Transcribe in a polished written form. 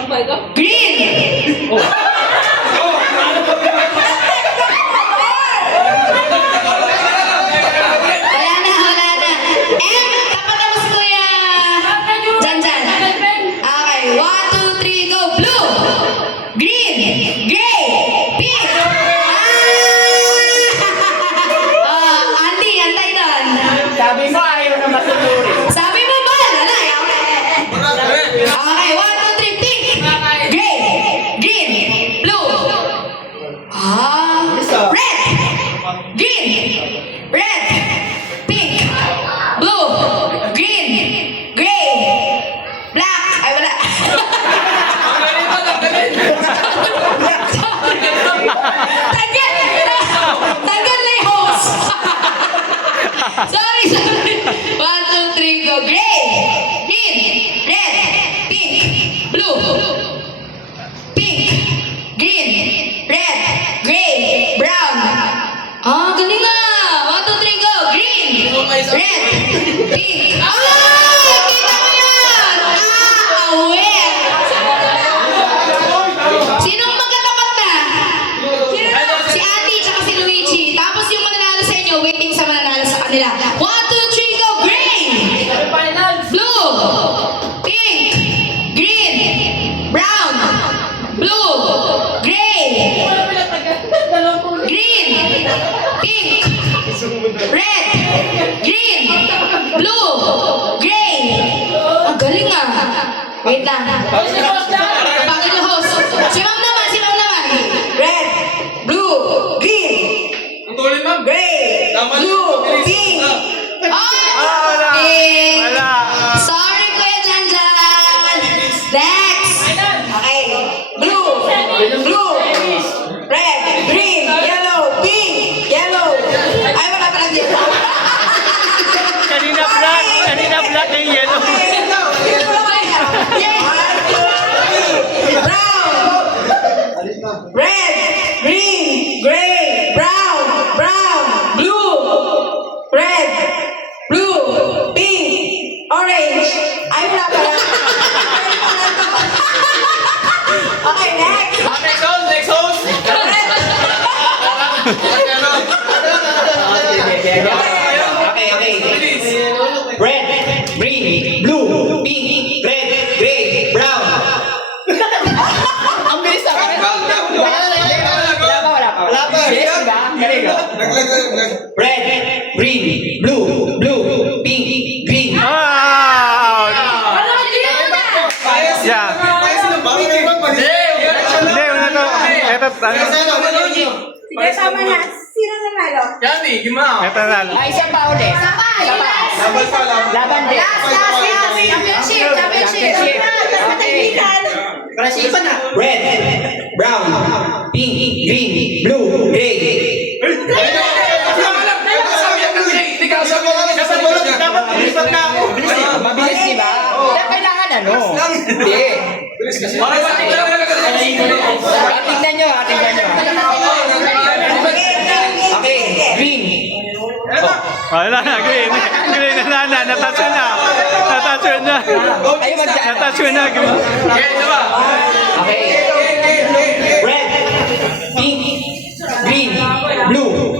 Green! Wala na. M, tapat na mo si Kuya. Jan. Okay, 1, 2, 3, go. Blue! Green! Gray! Pink! Andy, antay doon. Sabi mo ayaw na masunurin. Sabi mo ba? Wala. Okay, 1, 2, 3, pink! Gray! Green! Blue! Red! Green! Red! Pink! Blue! Green! Gray! Black! Ay, wala. Tagal na yung host. Sorry. 1, 2, 3, go. Gray! Green! Red! Pink! Blue! Pink! Green! Red! Gray! Brown! Galing na! 1, 2, 3, go! Green! Red! Pink! Kita mo yan! Aware! Sinong magkatapat na? Si Andy tsaka si Luigi. Tapos yung mananalo sa inyo, waiting sa mananalo sa kanila. 1, 2, 3, go! Gray! Blue! Pink! Green! Brown! Blue! Gray! Green! Pink! Red! Green! Blue! Gray! Ang galing ah! Wait lang. Bakit yung host? Si Ma'am naman! Red! Blue! Green! Gray! Blue! Pink! Wala. Pink! Wala. Sorry, Kuya Janjan! Next! Okay. Blue! Red! Green! Yellow! Pink! Yellow! Ay, wala pala dito. Kanina black yung yellow. Brown! Red! Green! Gray! Brown! Blue! Red! Blue! Pink! Orange! Ay, wala pala. Okay, next! Red, green, blue, pink, red, gray, brown. Ang bilis ah. Wala pa. Bilis ba? Galing ah. Red, green, blue, pink, green. Wow! Yeah. Hindi, una to. Eto, ano? Sige, tama na. Sino nanalo? Eto na. Ay, isa pa ulit. Laban din. Championship! Kasi pa na. Red, brown, pink, green, blue, gray. Mabilis, di ba? Kailangan ano? Hindi. Tingnan nyo. Okay, green. Wala na, green. Green na. Natasyo na. Ay, Natasyo na, green. Okay. Red, pink, green, blue,